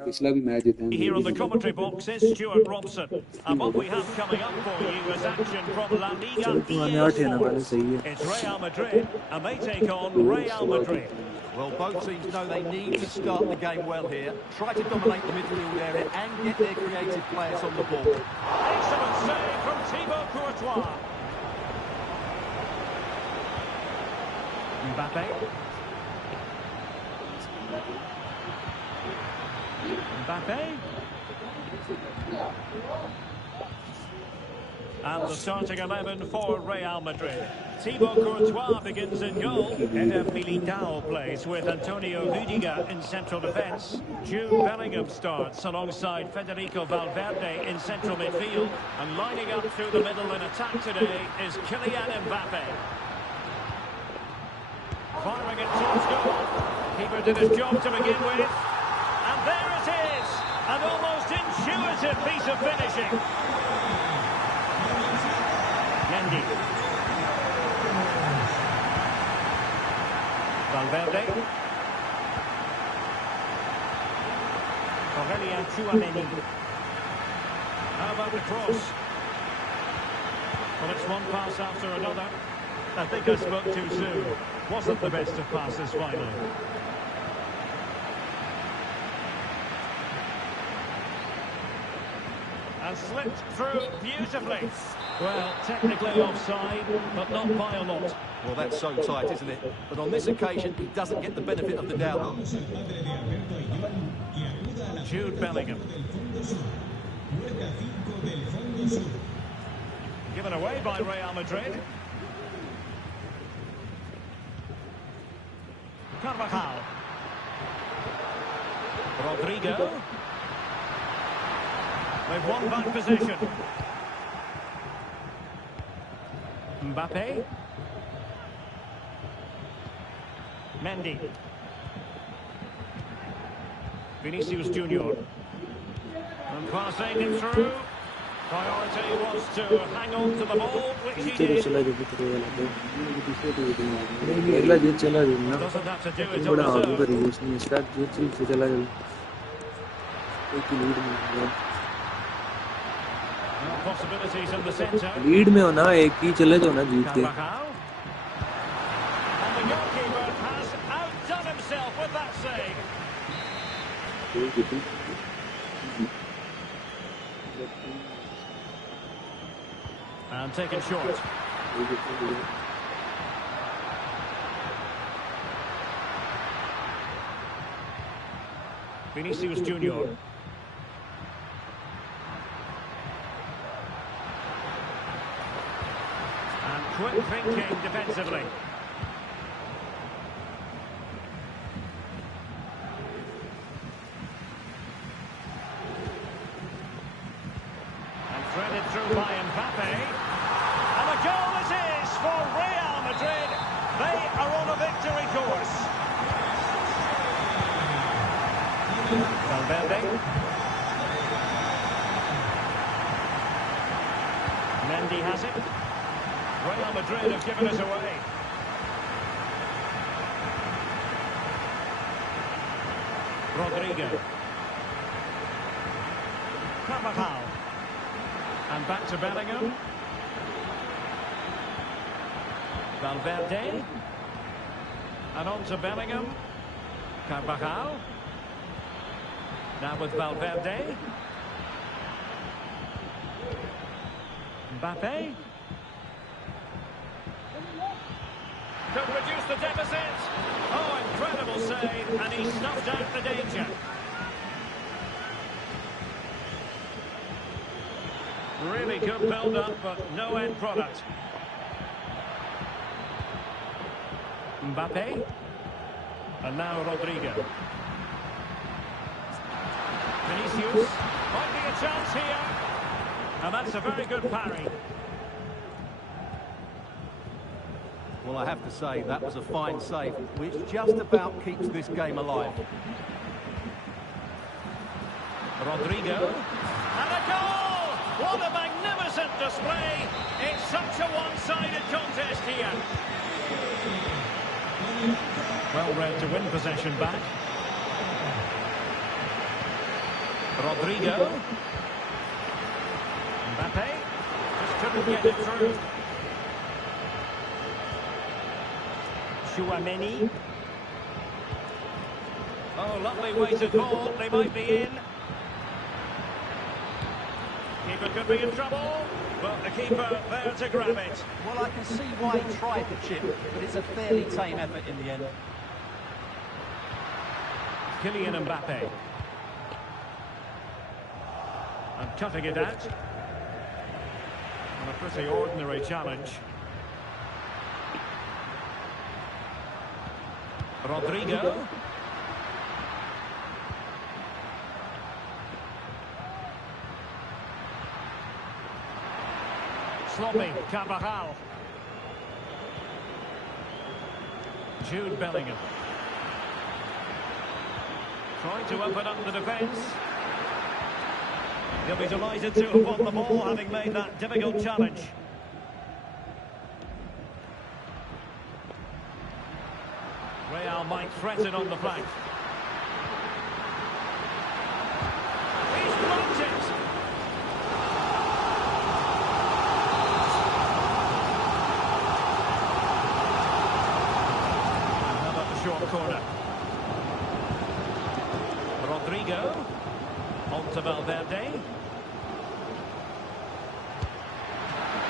पिछला भी मैच जीते हैं Here on the commentary box is Stuart Robson, and what we have coming up for you is action from La Liga EA Sports. It's Real Madrid, and they take on Real Madrid. Well, both teams know they need to start the game well here. Try to dominate the midfield area and get their creative players on the ball. Excellent save from Thibaut Courtois. Mbappe. Mbappe. And the starting 11 for Real Madrid. Thibaut Courtois begins in goal. Eder Militao plays with Antonio Rudiger in central defence. Jude Bellingham starts alongside Federico Valverde in central midfield. And lining up through the middle in attack today is Kylian Mbappe. Firing it towards goal. Keeper did his job to begin with. And there it is! An almost intuitive piece of finishing. Mendy. Valverde. Aurelien Tchouaméni. How about the cross? Well, it's one pass after another. I think I spoke too soon. Wasn't the best of passes finally. And slipped through beautifully. Well, technically offside, but not by a lot. Well, that's so tight, isn't it? But on this occasion, he doesn't get the benefit of the doubt. Jude Bellingham. Given away by Real Madrid. Carvajal. Rodrigo. They've won back possession. Mbappe. Mendy. Vinicius Junior. And passing it through. Priority was to hang on to the ball, which he did. नहीं अगला जीत चला जाए Doesn't have to do it बड़ा on आगे his own. करेगी उसने start जीत से चला जाए एक ही लीड में Well, possibilities in the centre. Lead में हो ना एक ही चले जाओ ना जीत के Carvajal. And the goalkeeper has outdone himself with that save. And taken short. Vinicius Junior. And quick thinking defensively. And threaded through by Mbappe. And the goal it is for Real Madrid. They are on a victory course. Valverde. Mendy has it. Real Madrid have given us away. Rodrigo. Carvajal. And back to Bellingham. Valverde. And on to Bellingham. Carvajal. Now with Valverde. Mbappe. Could reduce the deficit. Oh, incredible save. And he snuffed out the danger. Really good build-up, but no end product. Mbappe. And now Rodrigo. Vinicius. Might be a chance here. And that's a very good parry. Well, I have to say, that was a fine save, which just about keeps this game alive. Rodrigo. And a goal! What a magnificent display! It's such a one-sided contest here. Well read to win possession back. Rodrigo. Mbappe. Just couldn't get it through. Chouameni. Oh, lovely weighted ball. They might be in. Keeper could be in trouble, but the keeper there to grab it. Well, I can see why he tried the chip, but it's a fairly tame effort in the end. Kylian Mbappe. And cutting it out. And a pretty ordinary challenge. Rodrigo. Sloppy, Carvajal. Jude Bellingham. Trying to open up the defence. He'll be delighted to have won the ball, having made that difficult challenge. Real might threaten on the flank. He's blocked it! corner. Rodrigo. On to Valverde.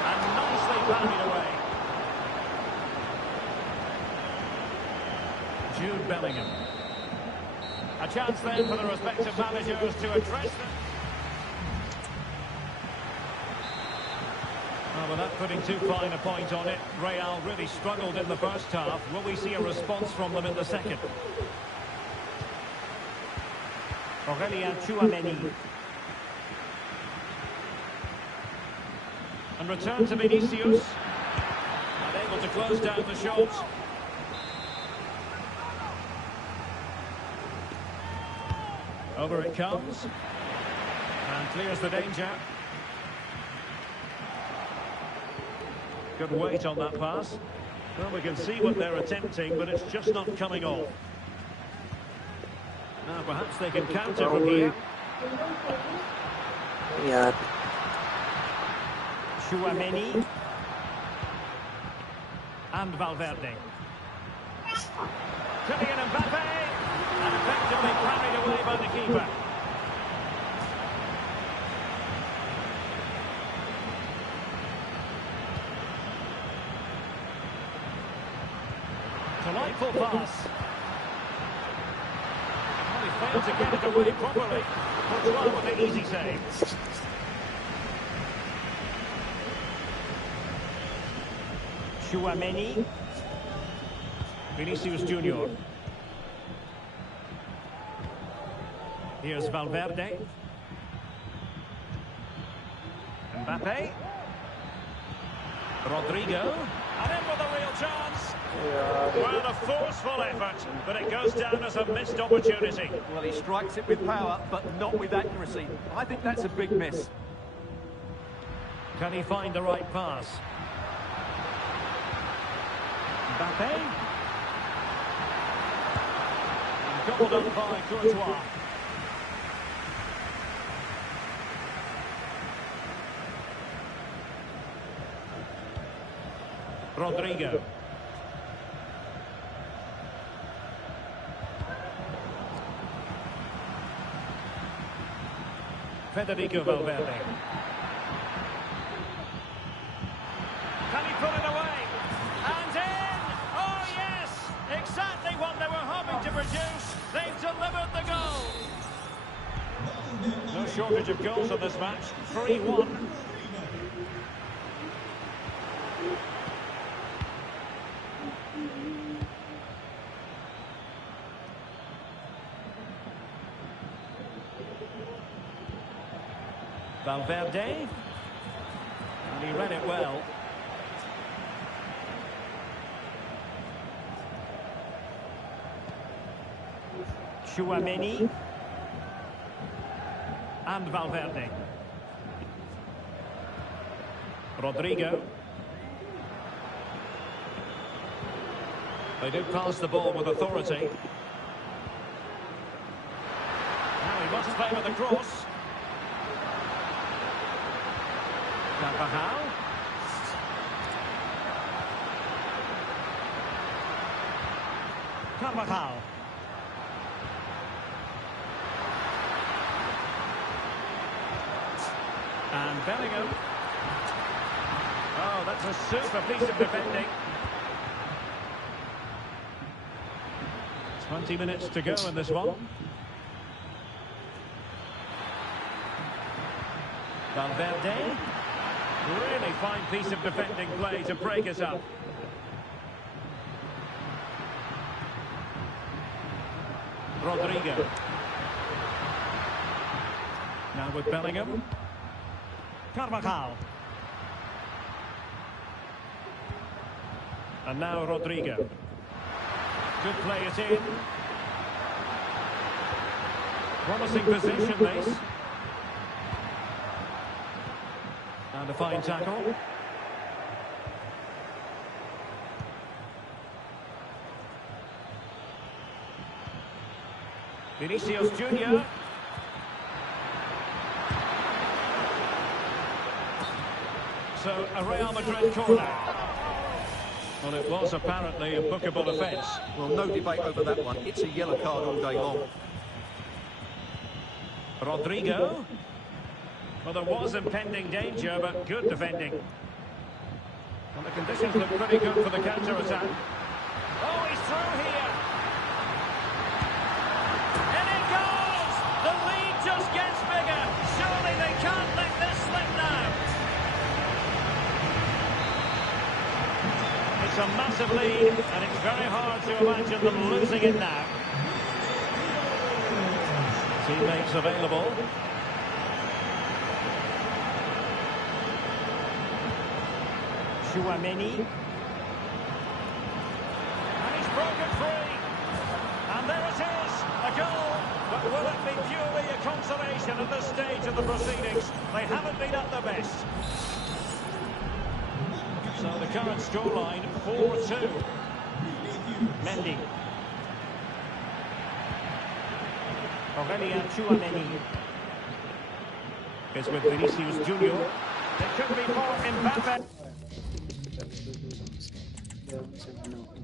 And nicely parried away. Jude Bellingham. A chance then for the respective managers to address them. Well, without putting too fine a point on it, Real really struggled in the first half. Will we see a response from them in the second? Aurelien Tchouameni. And return to Vinicius. And able to close down the shot. Over it comes. And clears the danger. Good weight on that pass. Well, we can see what they're attempting, but it's just not coming off. Now perhaps they can counter from here. Yeah. Tchouameni. And Valverde. Kylian Mbappe. And effectively carried away by the keeper. Delightful pass. Well, he failed to get it away properly. Courtois with the easy save. Tchouameni. Vinicius Junior. Here's Valverde. Mbappe. Rodrigo. And in with a real chance. Well, a forceful effort, but it goes down as a missed opportunity. Well, he strikes it with power, but not with accuracy. I think that's a big miss. Can he find the right pass? Mbappe. And gobbled up by Courtois. Rodrigo. Federico Valverde. Can he put it away? And in! Oh yes! Exactly what they were hoping to produce. They've delivered the goal. No shortage of goals in this match. 3-1. Valverde, and he read it well. Tchouameni and Valverde. Rodrigo. They do pass the ball with authority. Now he must play with the cross. Carvajal. Carvajal. And Bellingham. Oh, that's a super piece of defending. 20 minutes to go in this one. Valverde. Really fine piece of defending play to break us up. Rodrigo. Now with Bellingham. Carvajal. And now Rodrigo. Good play it in. Promising position this. And a fine tackle. Vinicius Junior. So a Real Madrid corner. Well, it was apparently a bookable offence. Well, no debate over that one. It's a yellow card all day long. Rodrigo. Well, there was impending danger, but good defending. And the conditions look pretty good for the counter-attack. Oh, he's through here. And it goes! The lead just gets bigger. Surely they can't let this slip now. It's a massive lead, and it's very hard to imagine them losing it now. Teammates available. Chouameni. And he's broken free. And there it is, a goal. But will it be purely a consolation at this stage of the proceedings? They haven't been at their best. So the current scoreline, 4-2. Mendy. Aurelien Chouameni is with Vinicius Junior. It could be more Mbappe.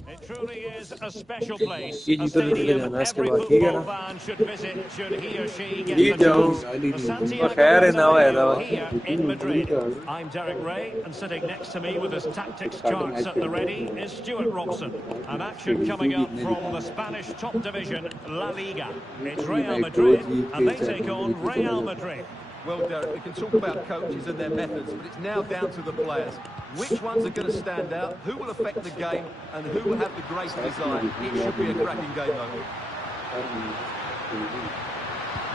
It truly is a special place. A stadium every football fan should visit should he or she get the chance. The Santiago Bernabeu here in Madrid. I'm Derek Ray, and sitting next to me with his tactics charts at the ready is Stuart Robson. An action coming up from the Spanish top division, La Liga. It's Real Madrid, and they take on Real Madrid. Well, Derek, we can talk about coaches and their methods, but it's now down to the players. Which ones are going to stand out, who will affect the game, and who will have the greater desire? It should be a cracking game, though.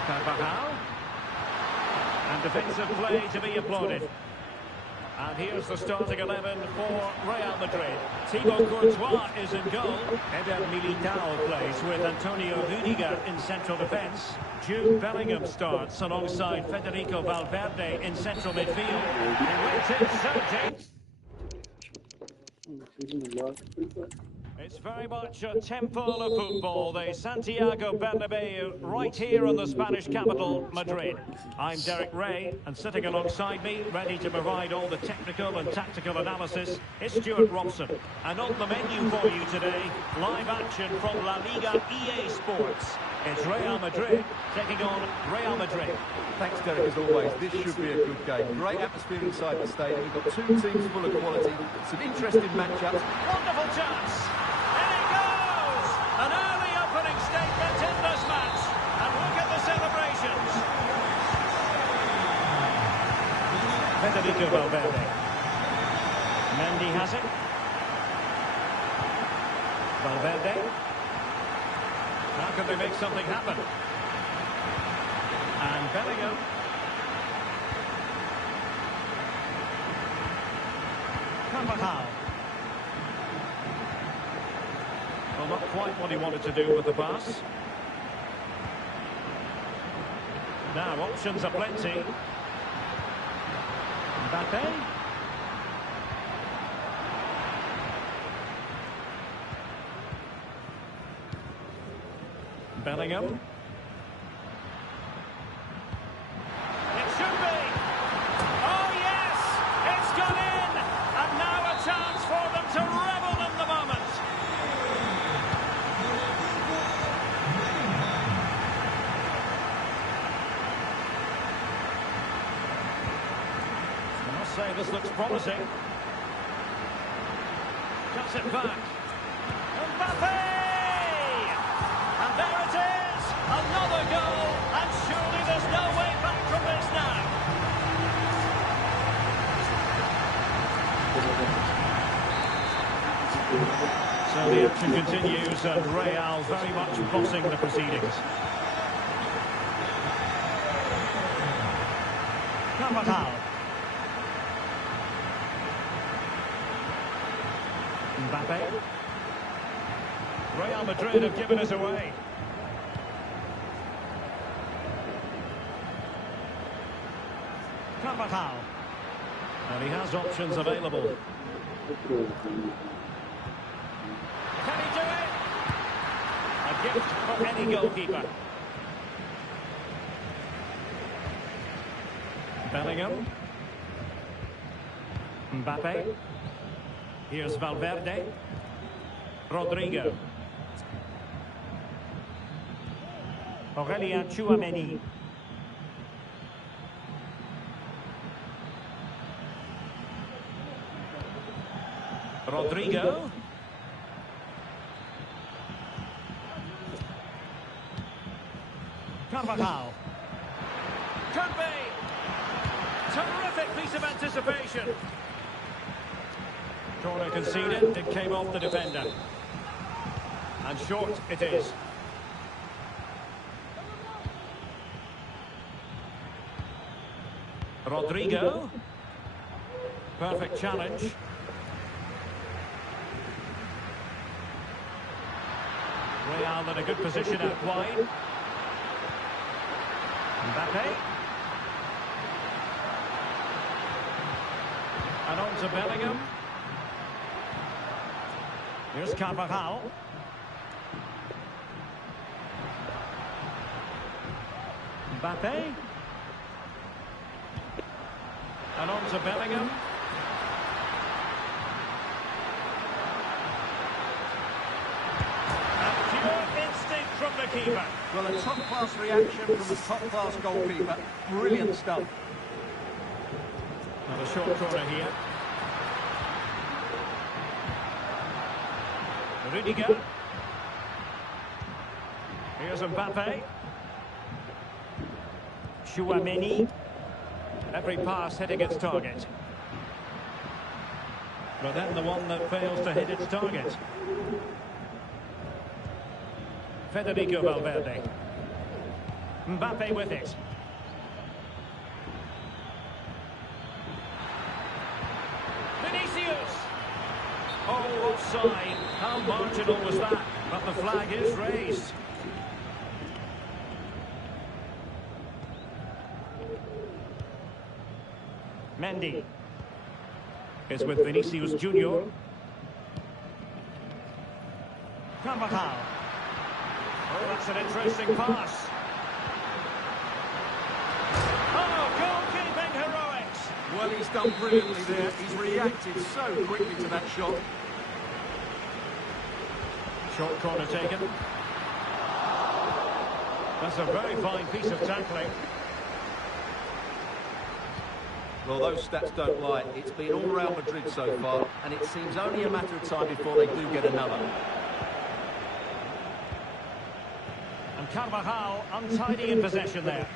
Carvajal. And defensive play to be applauded. And here's the starting 11 for Real Madrid. Thibaut Courtois is in goal. Eder Militao plays with Antonio Rudiger in central defence. Jude Bellingham starts alongside Federico Valverde in central midfield. And with Sergio. It's very much a temple of football, the Santiago Bernabeu, right here in the Spanish capital, Madrid. I'm Derek Ray, and sitting alongside me, ready to provide all the technical and tactical analysis, is Stuart Robson. And on the menu for you today, live action from La Liga EA Sports. It's Real Madrid taking on Real Madrid. Thanks, Derek, as always. This should be a good game. Great atmosphere inside the stadium. We've got two teams full of quality, some interesting matchups. Wonderful chance. And it goes! An early opening statement in this match. And look at the celebrations. Federico Valverde. Mendy has it. Valverde. How can they make something happen? And Bellingham. Carvajal. Well, not quite what he wanted to do with the pass. Now, options are plenty. Mbappe. Bellingham. It should be. Oh, yes! It's gone in! And now a chance for them to revel in the moment. I must say this looks promising. Cuts it back. Mbappe! And there it is! Another goal! And surely there's no way back from this now. So the action continues and Real very much bossing the proceedings. Carvajal. Mbappe. Real Madrid have given us away. Carvajal. And he has options available. Can he do it? A gift for any goalkeeper. Bellingham. Mbappe. Here's Valverde. Rodrigo. Aurelien Tchouameni. Rodrigo. Carvajal. Could be. Terrific piece of anticipation. Corner conceded. It came off the defender. And short it is. Rodrigo. Perfect challenge. Real in a good position out wide. Mbappe. And on to Bellingham. Here's Carvajal. Mbappe. And on to Bellingham. And pure instinct from the keeper. Well, a top-class reaction from a top-class goalkeeper. Brilliant stuff. Another short corner here. Rudiger. Here's Mbappe. Tchouameni. Every pass hitting its target. But then the one that fails to hit its target. Federico Valverde. Mbappe with it. Vinicius! Oh, offside. How marginal was that? But the flag is raised. Mendy is with Vinicius Junior. Carvajal. Oh, that's an interesting pass. Oh, goalkeeping heroics. Well, he's done brilliantly there. He's reacted so quickly to that shot. Short corner taken. That's a very fine piece of tackling. Well, those stats don't lie. It's been all Real Madrid so far, and it seems only a matter of time before they do get another. And Carvajal untidy in possession there.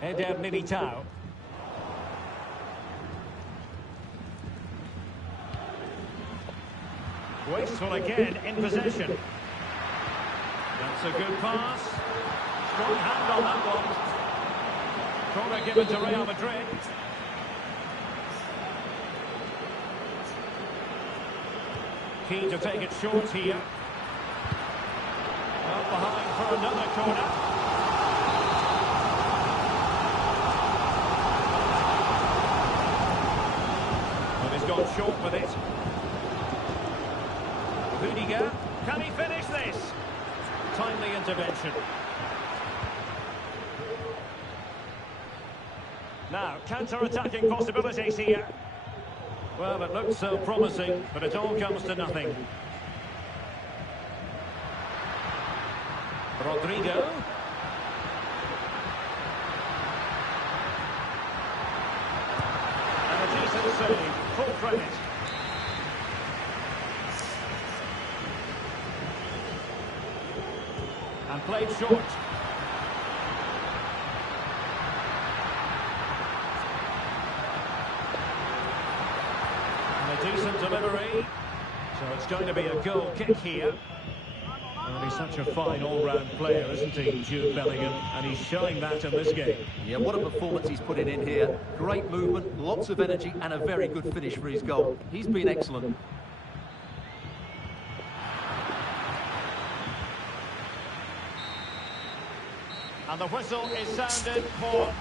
Eder Militao. Wasteful again in possession. That's a good pass. Strong hand on that one. Corner given to Real Madrid. Keen to take it short here. Up behind for another corner. Well, he's gone short with it. Rudiger, can he finish this? Timely intervention. Now, counter-attacking possibilities here. Well, it looks so promising, but it all comes to nothing. Rodrigo. And a decent save, full credit. And played short. And a decent delivery. So it's going to be a goal kick here. Well, he's such a fine all-round player, isn't he, Jude Bellingham? And he's showing that in this game. Yeah, what a performance he's put in here. Great movement, lots of energy, and a very good finish for his goal. He's been excellent. And the whistle is sounded for...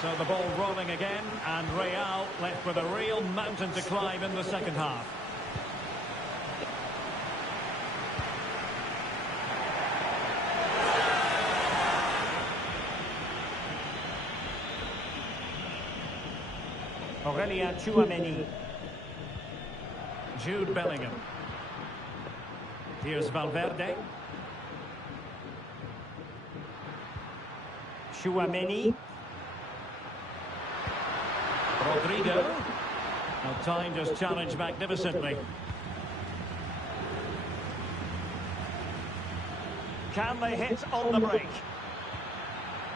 So the ball rolling again, and Real left with a real mountain to climb in the second half. Aurelien Tchouameni. Jude Bellingham. Here's Valverde. Tchouameni. Rodrigo. Now timed his challenge magnificently. Can they hit on the break?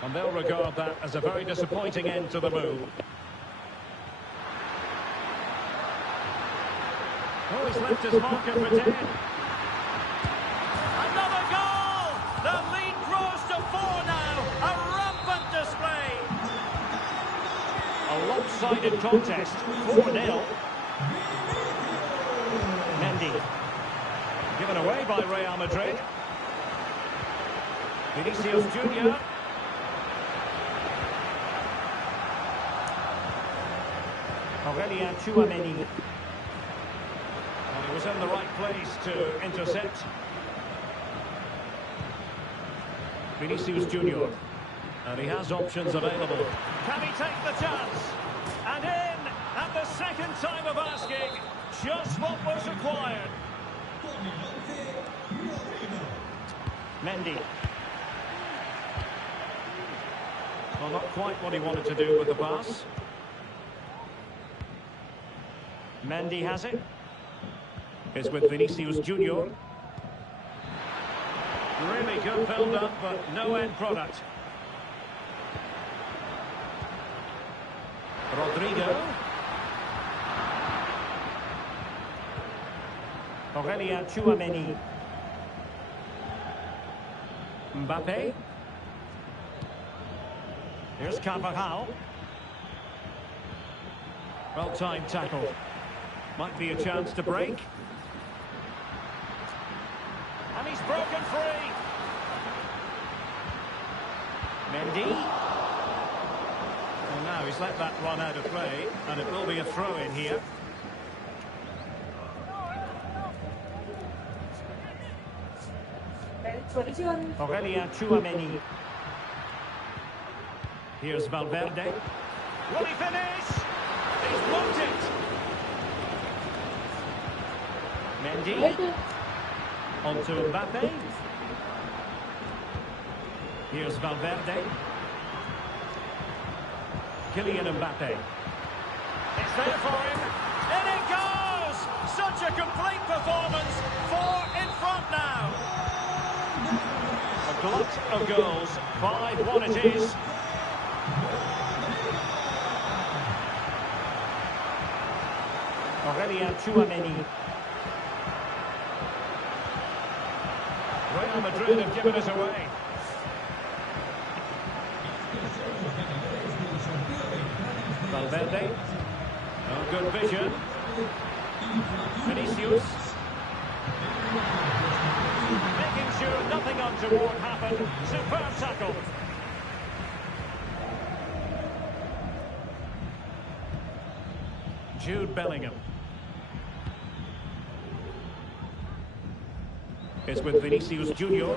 And they'll regard that as a very disappointing end to the move. Oh, he's left his marker for dead. Another goal! The lead grows to 4 now. A rampant display. A lopsided contest. 4-0. Mendy. Given away by Real Madrid. Vinicius Junior. Aurelien Tchouameni. He was in the right place to intercept. Vinicius Junior. And he has options available. Can he take the chance? And in at the second time of asking. Just what was required. Mendy. Well, not quite what he wanted to do with the pass. Mendy has it. It's with Vinicius Junior. Really good build-up, but no end product. Rodrigo. Aurelien Tchouameni. Mbappe. Here's Carvajal. Well-timed tackle. Might be a chance to break. And he's broken free. Mendy. And now he's let that run out of play, and it will be a throw in here. Aurelien Tchouameni. Here's Valverde. Will he finish? He's blocked it. Mendy. On to Mbappe. Here's Valverde. Kylian Mbappe. It's there for him. In it goes! Such a complete performance. 4 in front now. A glut of goals. 5-1 it is. Aurelien Tchouameni. Real Madrid have given us away. Valverde. Oh, good vision. Vinicius. Making sure nothing untoward happened. Superb tackle. Jude Bellingham. It's with Vinicius Junior.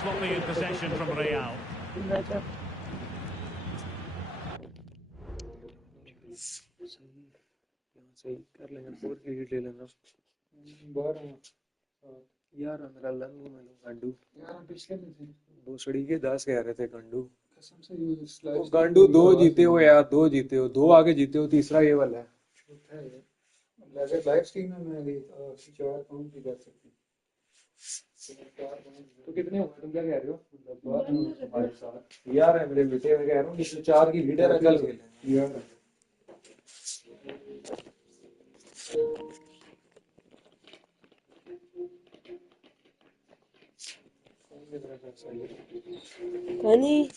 Sloppy in possession from Real. सही कर लेंगे 4 की lead ले लेना 12 यार मेरा lung में गांडू यार हम पिछले में थे भोसड़ी के 10 कह रहे थे गांडू कसम से ये वो स्लाइड गांडू 2 जीते हो यार 2 जीते हो 2 आगे जीते हो तीसरा ये वाला है छोटा है अगर लाइव स्ट्रीम में मैं 4 पॉइंट भी कर सकती तो कितने हुए तुम क्या कह रहे हो मतलब हमारे साथ यार है मेरे बेटे मैं कह रहा हूँ कि 4 की लीडर है कल खेलेंगे यार कौन Honey.